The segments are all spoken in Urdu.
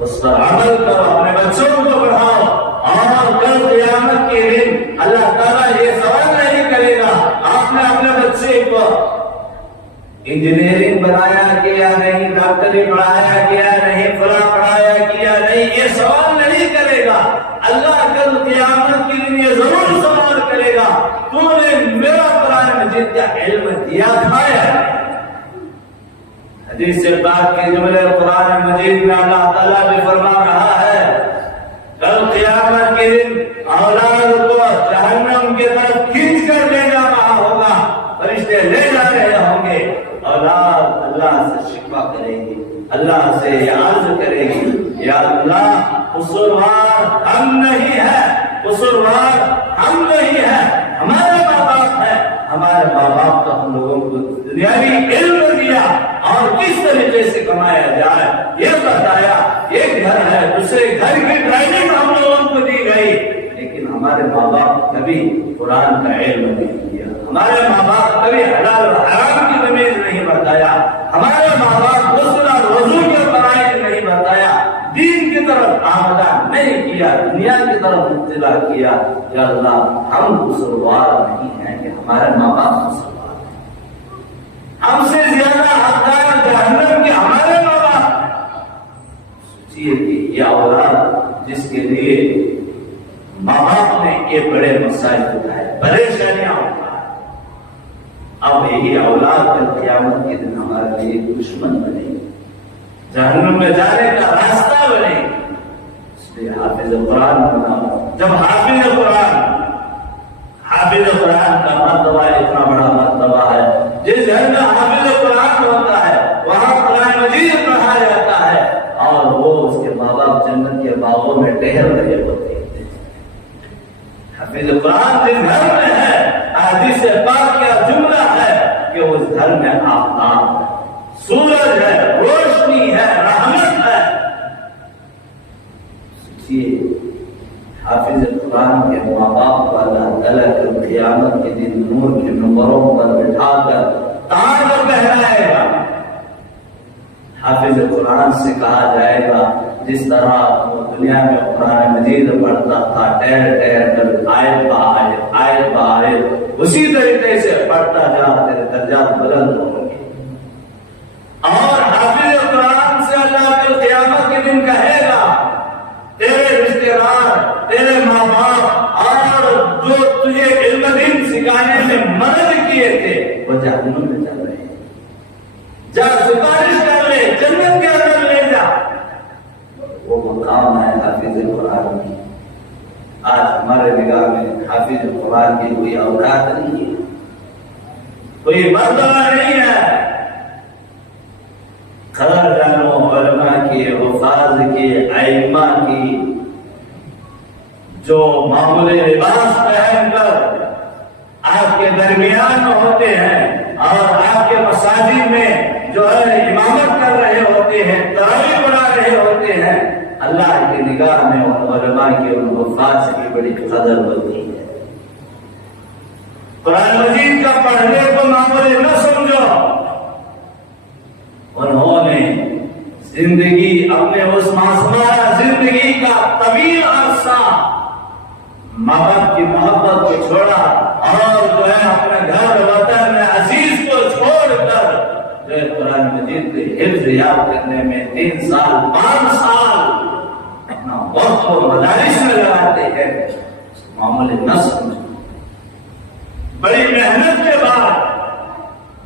اس پر عمل کرو، اپنے بچوں کو پڑھاؤ، اور کل قیامت کے دن اللہ تعالیٰ یہ سوال نہیں کرے گا آپ نے اپنے بچے کو انجینئرنگ بنایا کہ یا نہیں، ڈاکٹری پڑھایا کہ یا نہیں، فلاں پڑھایا کہ یا نہیں، یہ سوال نہیں کرے گا اللہ کل قیامت کے دن یہ ضرور سوال کرے گا تو نے میرا قرآن مجید کا علم دیا تھا یا نہیں۔ حدیث پاک کے جملے قرآن مجید میں اللہ تعالیٰ بھی فرما رہا ہے کل قیامت کے دن اولاد کو جہنم کی طرف کھینچ کر لے جا رہا ہوگا، فرشتے لے جا رہے ہوں گے، اولاد اللہ سے شکوہ کرے گی، اللہ سے عرض کرے گی یا اللہ قصوروار ہم نہیں ہے، قصوروار ہم نہیں ہے، ہمارے ماں باپ ہے، ہمارے ماں باپ تو ہم لوگوں کو دنیاوی علم دیا اور کس طریقے سے کمایا جائے یہ بتایا، ایک گھر ہے دوسرے گھر کی ٹریننگ ہم لوگوں کو دی گئی، لیکن ہمارے ماں باپ کبھی قرآن کا علم نہیں دیا، ہمارے ماں باپ کبھی حلال اور حرام کی تمیز نہیں بتایا، ہمارے ماں باپ غسل اور وضو کے فرائض نہیں بتایا، دین کی طرف آمدہ نہیں کیا، دنیا کی طرف مبتلا کیا۔ یا اللہ ہم قصوروار نہیں ہیں کہ ہمارے ماں باپ قصوروار، ہم سے زیادہ حقدار جہنم کے ہمارے ماں باپ۔ سوچیے کہ یہ اولاد جس کے لیے ماں باپ نے یہ بڑے مسائل اٹھائے، پریشانیاں اٹھائے، اب یہی اولاد کل قیامت کے دن ہمارے لیے دشمن بنے گی، جہنم میں جانے کا راستہ بنے گی۔ اس لیے حافظ قرآن بناؤ۔ جب حافظ قرآن کا مرتبہ اتنا بڑا مرتبہ ہے، جس گھر میں حافظ قرآن ہوتا ہے وہاں قرآن مجید پڑھا جاتا ہے اور وہ اس کے ماں باپ جنت کے باغوں میں ٹہل رہے ہوتے ہیں۔ حافظ قرآن جس گھر میں ہے، حدیث پاک کا جملہ ہے کہ اس گھر میں آفتاب ہے، سورج ہے، روشنی ہے، رحمت ہے۔ حافظ قرآن کے ماں باپ کو اللہ تعالیٰ کے قیامت کے دن نور کے منبروں پر بٹھا کر تاج پہنائے گا۔ حافظ قرآن سے کہا جائے گا جس طرح وہ دنیا میں قرآن مجید پڑھتا تھا ٹہر ٹہر کر آیت بآیت اسی طریقے سے پڑھتا جا، تیرے درجات بلند ہوں گے۔ اور حافظ قرآن سے اللہ کے قیامت کے دن کہے گا تیرے رشتے دار، تیرے ماں باپ اور جو تجھے علم دین سکھانے میں مدد کیے تھے وہ جہنم میں چل رہے ہیں، جا سفارش کر لے، جنت کے اندر لے جا۔ وہ مقام ہے حافظ قرآن کی۔ آج ہمارے نگاہ میں حافظ قرآن کی کوئی اوقات نہیں ہے، کوئی مرتبہ نہیں ہے۔ قدر جانو علماء کی، حفاظ کی، ائمہ کی، جو معمول لباس پہن کر آپ کے درمیان ہوتے ہیں اور آپ کے مساجد میں جو ہے امامت کر رہے ہوتے ہیں، تراویح پڑھا رہے ہوتے ہیں، اللہ کی نگاہ میں ان علماء کی، ان حفاظ کی بڑی قدر ہوتی ہے۔ قرآن مجید کا پڑھنے کو معمولی نہ سمجھو، انہوں نے زندگی اپنے اس معصومانہ زندگی کا طویل عرصہ ماں باپ کی محبت کو چھوڑا اور جو ہے اپنے گھر وطن میں عزیز کو چھوڑ کر جو ہے قرآن مجید کے حفظ یاد کرنے میں 3 سال 5 سال اپنا وقت کو مدارس میں لگاتے ہیں، معمولی نہ سمجھو۔ بڑی محنت کے بعد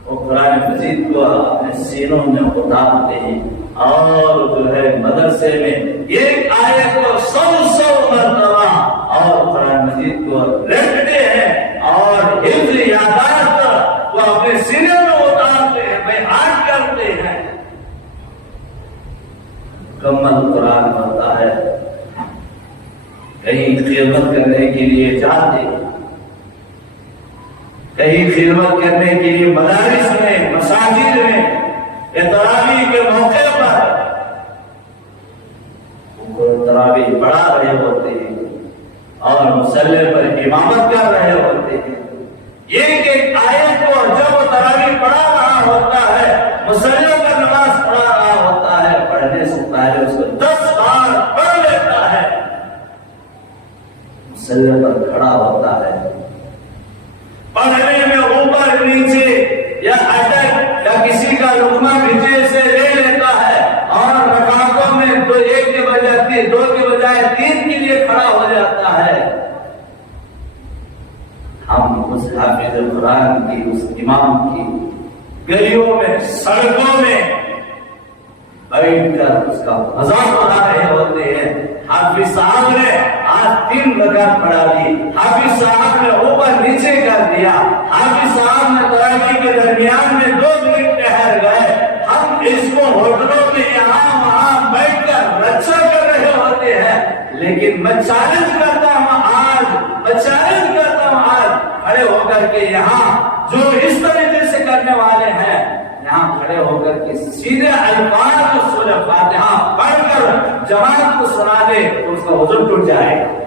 وہ قرآن مجید کو اپنے سینوں میں اتارتے ہیں اور جو ہے مدرسے میں ایک آیت کو 100 مرتبہ اور قرآن مجید کو رٹتے ہیں اور حفظ یادداشت کو اپنے سینے میں اتارتے ہیں، بیان کرتے ہیں۔ مکمل قرآن ہوتا ہے، کہیں خدمت کرنے کے لیے جاتے، کہیں خدمت کرنے کے لیے مدارس میں، مساجد میں، تراویح کے موقع پر تراویح پڑھا رہے ہوتے ہیں اور مصلی پر امامت کر رہے ہوتے ہیں۔ ایک ایک آیت کو جب تراویح پڑھا رہا ہوتا ہے، مصلی پر نماز پڑھا رہا ہوتا ہے، پڑھنے سے پہلے اس اس کو 10 بار پڑھ لیتا ہے، مسلح پر کھڑا ہوتا ہے، پڑھنے میں اوپر نیچے یا اٹک یا کسی کا لقمہ پیچھے سے لے لیتا ہے، اور رکعتوں میں تو ایک کے بجائے دو کے بجائے 3 کے لیے کھڑا ہو جاتا ہے۔ ہم اس حافظ قرآن کی، اس امام کی گلیوں میں، سڑکوں میں بیٹھ کر اس کا مذاق بنا رہے ہوتے ہیں۔ حافظ صاحب نے آج 3 رکعت پڑھا دی، حافظ صاحب نے اوپر نیچے کر دیا، حافظ صاحب نے تراویح کے درمیان میں 2 منٹ ٹہر گئے۔ ہم اس کو ہوٹلوں میں یہاں وہاں بیٹھ کر رچا کر رہے ہوتے ہیں، لیکن میں چیلنج کرتا ہوں آج کھڑے ہو کر کے یہاں جو اس طریقے سے کرنے والے ہیں، یہاں کھڑے ہو کر کے سیدھے الفاظ سورہ فاتحہ پڑھ کر جماعت کو سنا دے تو اس کا وضو ٹوٹ جائے گا۔